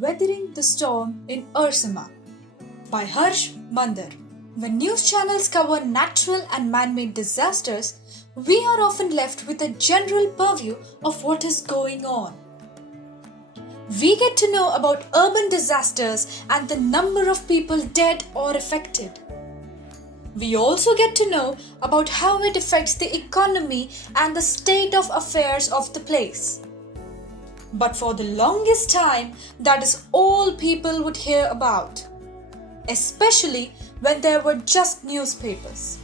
Weathering the Storm in Ersama by Harsh Mander. When news channels cover natural and man-made disasters, we are often left with a general purview of what is going on. We get to know about urban disasters and the number of people dead or affected. We also get to know about how it affects the economy and the state of affairs of the place. But for the longest time, that is all people would hear about, especially when there were just newspapers.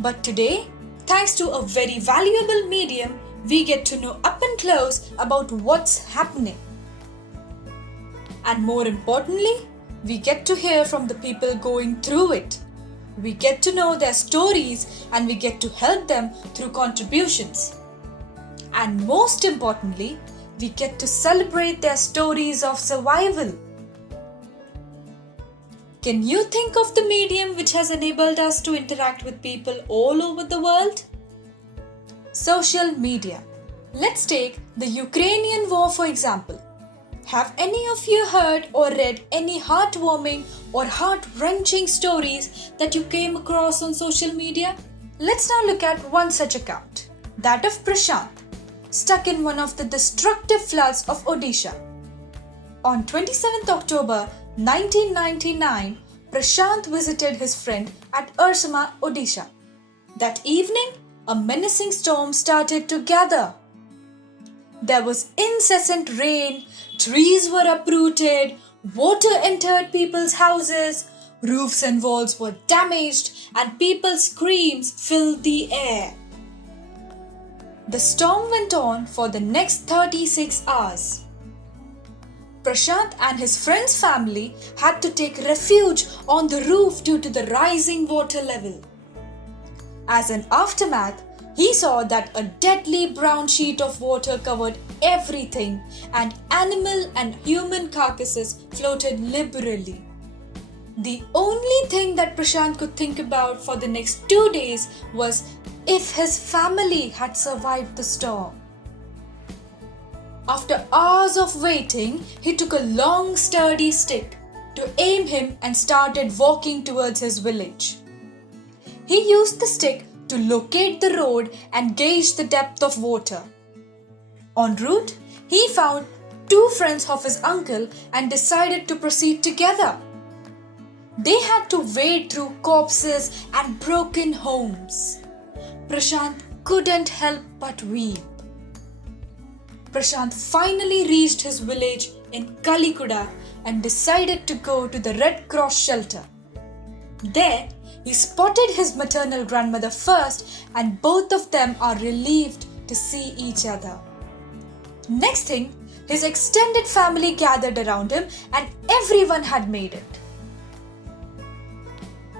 But today, thanks to a very valuable medium, we get to know up and close about what's happening. And more importantly, we get to hear from the people going through it. We get to know their stories and we get to help them through contributions. And most importantly, we get to celebrate their stories of survival. Can you think of the medium which has enabled us to interact with people all over the world? Social media. Let's take the Ukrainian war for example. Have any of you heard or read any heartwarming or heart-wrenching stories that you came across on social media? Let's now look at one such account, that of Prashant, stuck in one of the destructive floods of Odisha. On 27th October 1999, Prashant visited his friend at Ersama, Odisha. That evening, a menacing storm started to gather. There was incessant rain, trees were uprooted, water entered people's houses, roofs and walls were damaged, and people's screams filled the air. The storm went on for the next 36 hours. Prashant and his friend's family had to take refuge on the roof due to the rising water level. As an aftermath, he saw that a deadly brown sheet of water covered everything and animal and human carcasses floated liberally. The only thing that Prashant could think about for the next 2 days was if his family had survived the storm. After hours of waiting, he took a long sturdy stick to aim him and started walking towards his village. He used the stick to locate the road and gauge the depth of water. En route, he found 2 friends of his uncle and decided to proceed together. They had to wade through corpses and broken homes. Prashant couldn't help but weep. Prashant finally reached his village in Kalikuda and decided to go to the Red Cross shelter. There, he spotted his maternal grandmother first and both of them are relieved to see each other. Next thing, his extended family gathered around him and everyone had made it.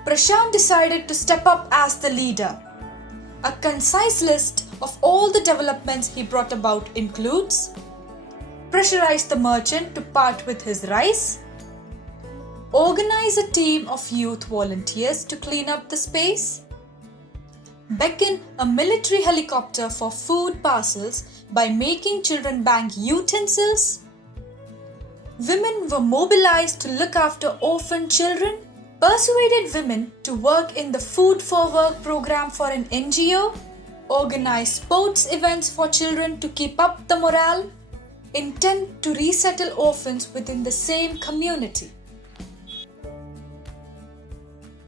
Prashant decided to step up as the leader. A concise list of all the developments he brought about includes: pressurize the merchant to part with his rice, organize a team of youth volunteers to clean up the space, beckon a military helicopter for food parcels by making children bank utensils. Women were mobilized to look after orphan children, persuaded women to work in the Food for Work program for an NGO, organized sports events for children to keep up the morale, intend to resettle orphans within the same community.